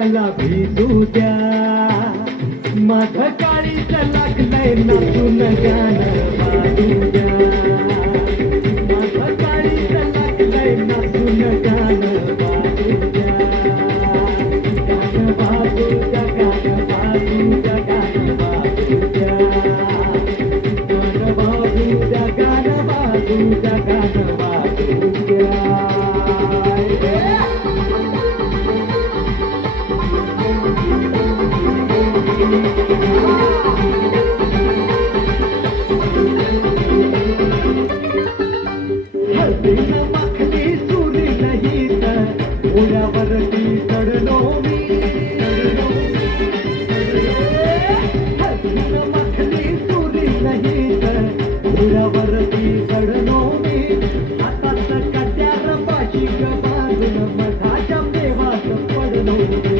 मला भिजू द्या. माझं काळीच लागलंय नाचून गाणं वाजू द्या. माझं काळीच लागलंय नाचून गाणं वाजू द्या. गाणं वाजू द्या, गाणं वाजू द्या, गाणं वाजू द्या. गाणं वाजू द्या, गाणं वाजू द्या, गाणं वाजू द्या. हळदीनं माखली सुरी नाही तर ओढ्यावरती चढलो मी. हळदीनं माखली सुरी नाही तर ओढ्यावरती चढलो मी. हातात कट्यार पाशिक बांधून मधाच्या देवात पडलो मी.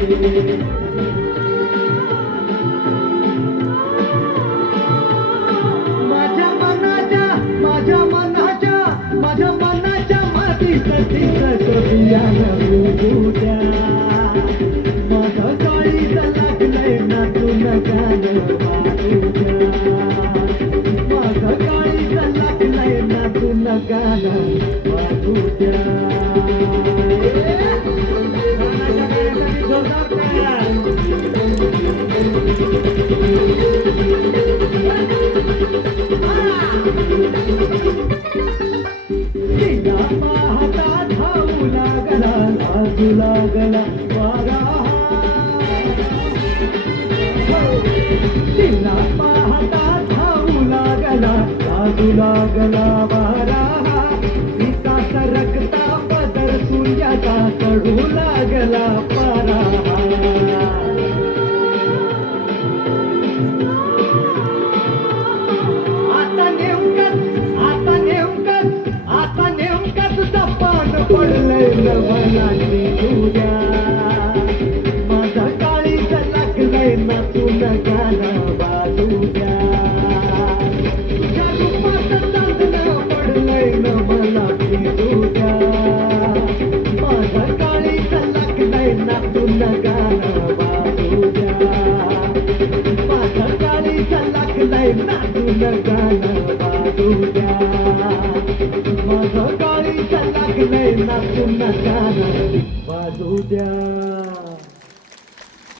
माझ्या मनाच्या मातीसाठी बियाणं रुजू द्या. माझं काळीच लागलंय नाचून गाणं वाजू द्या. माझं काळीच लागलंय नाचून गाणं वाजू द्या. तिला पाहता धावू लागला लाजू लागला वारा. तिला पाहता धावू लागला लाजू लागला वारा. तिचा सरकता पदर सूर्याचा चढू लागला पारा. पडलंय मनाची तुझ्या. माझा काळीच लागलंय नाचून गाणं वाजू द्या. तुझ्या रूपात चांदणं पडलंय मनाची तुझ्या. माझा काळीच लागलंय नाचून गाणं वाजू द्या. माझा काळीच लागलंय नाचून गाणं वाजू द्या. माझं काळीच लागलंय नाचून गाणं वाजू द्या.